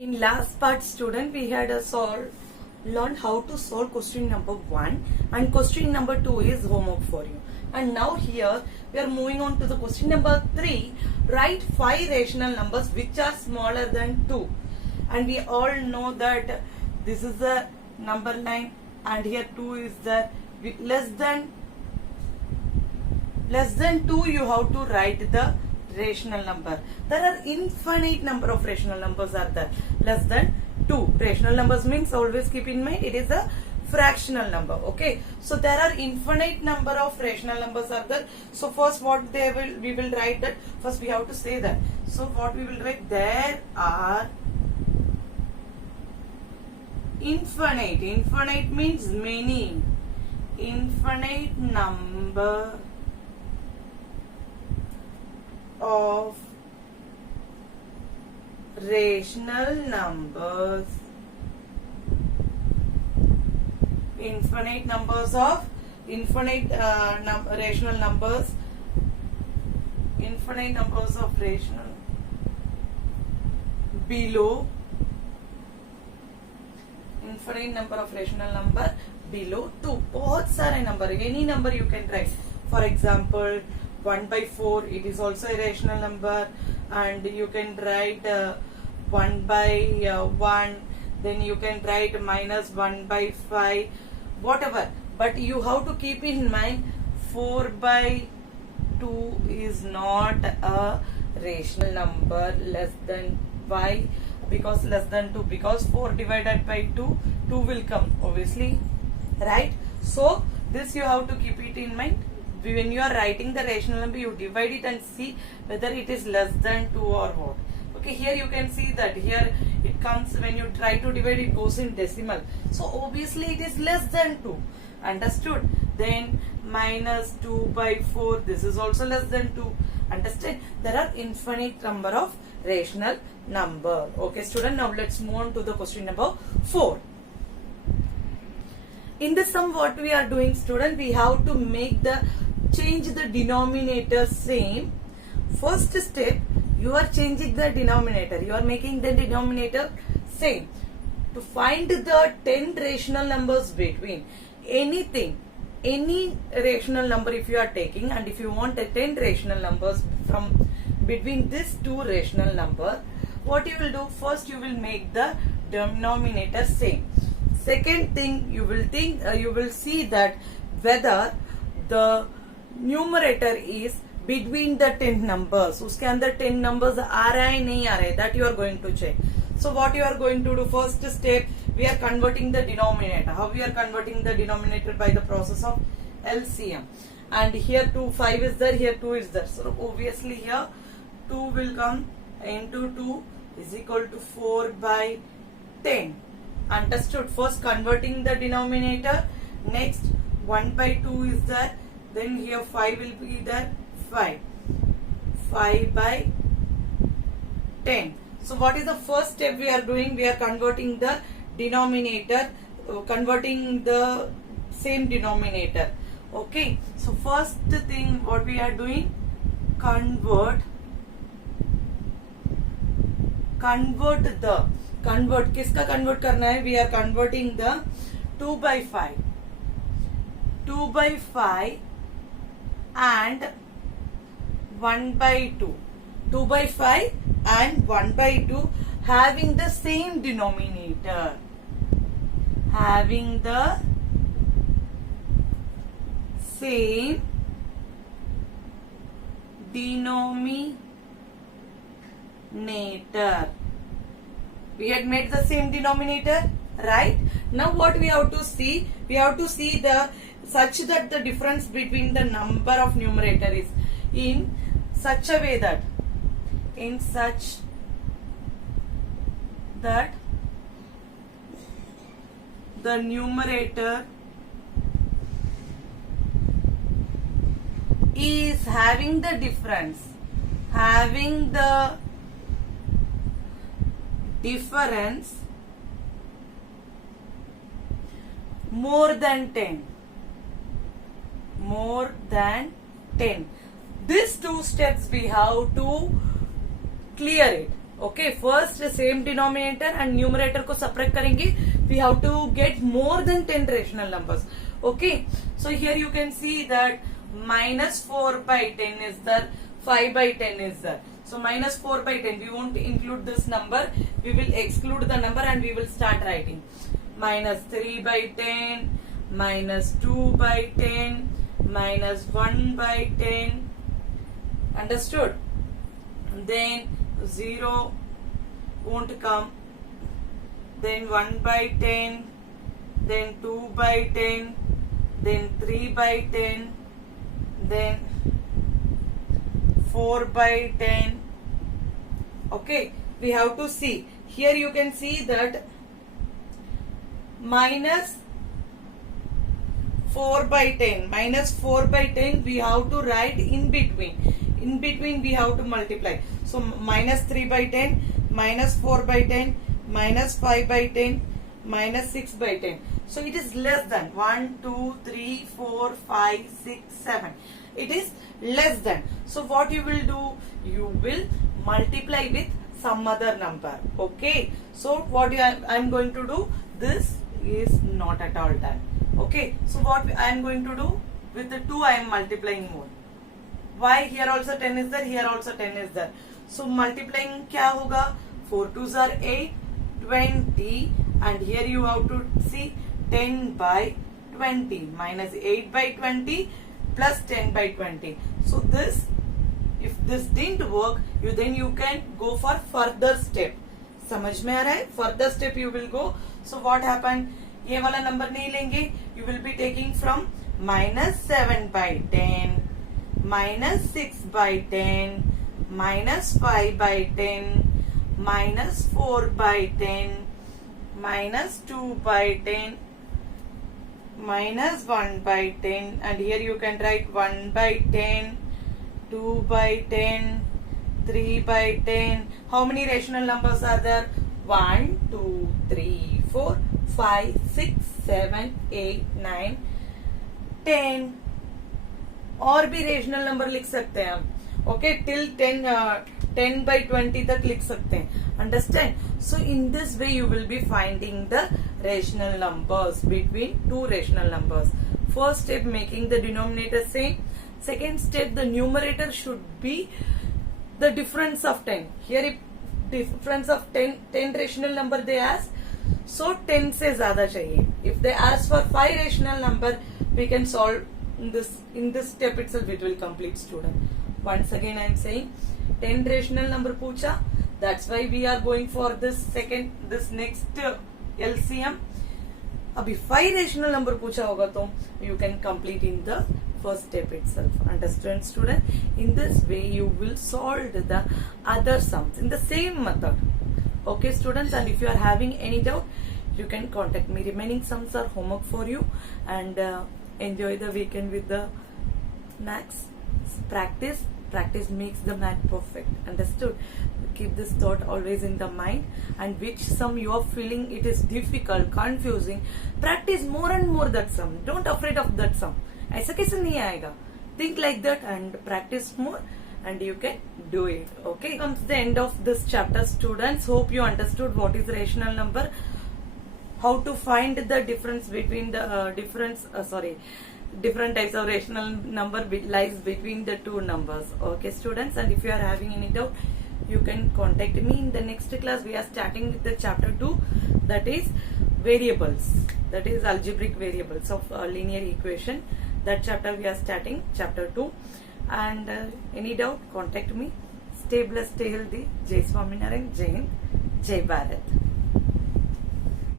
In last part, student, we had learned how to solve question number 1 and question number 2 is homework for you. And now here we are moving on to the question number 3. Write 5 rational numbers which are smaller than 2. And we all know that this is the number line and here 2 is there. Less than 2 you have to write the rational number. There are infinite number of rational numbers are there. Less than 2. Rational numbers means always keep in mind it is a fractional number. Okay. So there are infinite number of rational numbers are there. So first we will write that. First we have to say that. So what we will write, there are infinite. Infinite means many. Infinite number of rational numbers. Infinite numbers of rational numbers. Infinite numbers of rational below. Infinite number of rational number below 2. बहुत सारे number, any number you can write. For example, 1 by 4, it is also a rational number, and you can write 1 by 1, then you can write minus 1 by 5, whatever. But you have to keep in mind 4 by 2 is not a rational number less than 5 because less than 2, because 4 divided by 2 will come obviously, right? So this you have to keep it in mind. When you are writing the rational number, you divide it and see whether it is less than 2 or what. Okay, here you can see that here it comes, when you try to divide, it goes in decimal. So obviously it is less than 2. Understood? Then minus 2 by 4, this is also less than 2. Understand? There are infinite number of rational number. Okay, student, now let's move on to the question number 4. In the sum, what we are doing, student, we have to change the denominator same. First step, you are changing the denominator. You are making the denominator same. To find the 10 rational numbers between any rational number if you are taking, and if you want a 10 rational numbers from between these two rational number, what you will do? First, you will make the denominator same. Second thing, you will see that whether the numerator is between the 10 numbers. उसके अंदर 10 numbers आ रहा है नहीं आ रहा है, that you are going to check. So what you are going to do, first step, we are converting the denominator. How we are converting the denominator? By the process of LCM. And here 5 is there, here 2 is there. So obviously here 2 will come into 2 is equal to 4 by 10. Understood? First converting the denominator. Next 1 by 2 is there. Then here 5 will be there. 5 by 10. So what is the first step we are doing? We are converting the denominator, converting the same denominator. Okay. So first thing what we are doing, convert किसका convert करना है? We are converting the 2 by 5 and 1 by 2. 2 by 5 and 1 by 2 having the same denominator. Having the same denominator. We had made the same denominator, right? Now what we have to see? We have to see such that the difference between the number of numerator is in such a way that the numerator is having the difference more than 10. These two steps we have to clear it. Okay, first same denominator and numerator को separate करेंगे. We have to get more than 10 rational numbers. Okay, so here you can see that minus 4 by 10 is there, 5 by 10 is there. So minus 4 by 10, we won't include this number. We will exclude the number and we will start writing. Minus 3 by 10, minus 2 by 10, minus 1 by 10. Understood? Then 0 won't come. Then 1 by 10, then 2 by 10, then 3 by 10, then 4 by 10. Okay, we have to see. Here you can see that minus 4 by 10. Minus 4 by 10 we have to write in between. In between we have to multiply. So minus 3 by 10, minus 4 by 10, minus 5 by 10, minus 6 by 10. So it is less than 1, 2, 3, 4, 5, 6, 7. It is less than. So what you will do? You will multiply with some other number. Okay. So what I am going to do? This is not at all done. Okay. So what I am going to do? With the 2 I am multiplying more. Why? Here also 10 is there. Here also 10 is there. So multiplying क्या होगा? 4 2s are 8, 20, and here you have to see 10 by 20 minus 8 by 20 plus 10 by 20. So this, if this didn't work, then you can go for further step. समझ में आ रहा है? Further step you will go. So what happened? ये वाला number नहीं लेंगे. You will be taking from minus 7 by 10, minus 6 by 10, minus 5 by 10, minus 4 by 10, minus 2 by 10, minus 1 by 10, and here you can write 1 by 10, 2 by 10, 3 by 10. How many rational numbers are there? 1, 2, 3, 4, 5, 6, 7, 8, 9, 10. और भी rational number लिख सकते हैं हम. Okay, till 10 by 20 तक लिख सकते हैं. Understand? So in this way you will be finding the rational numbers between two rational numbers. First step, making the denominator same. Second step, the numerator should be the difference of 10. Here if difference of 10 rational number they ask, so 10 से ज्यादा चाहिए. If they ask for 5 rational number, we can solve this. In this step itself it will complete, student. Once again I am saying 10 rational number पूछा. That's why we are going for this next LCM. अभी 5 rational number पूछा होगा तो you can complete in the first step itself. Understand, student? In this way you will solve the other sums in the same method. Okay, students, and if you are having any doubt, you can contact me. Remaining sums are homework for you, and enjoy the weekend with the maths. Practice makes the math perfect. Understood? Keep this thought always in the mind, and which sum you are feeling it is difficult, confusing, practice more and more that sum. Don't afraid of that sum. ऐसा कैसे नहीं आएगा? Think like that and practice more, and you can do it. Okay, comes the end of this chapter, students. Hope you understood what is rational number, how to find the difference between the different types of rational number lies between the two numbers. Okay, students, and if you are having any doubt, you can contact me. In the next class we are starting with the chapter 2, that is variables, that is algebraic variables of linear equation. That chapter we are starting, chapter 2, and any doubt, contact me. Stay blessed, stay healthy. Jai Swaminarayan, Jai Hind, Jai Bharat.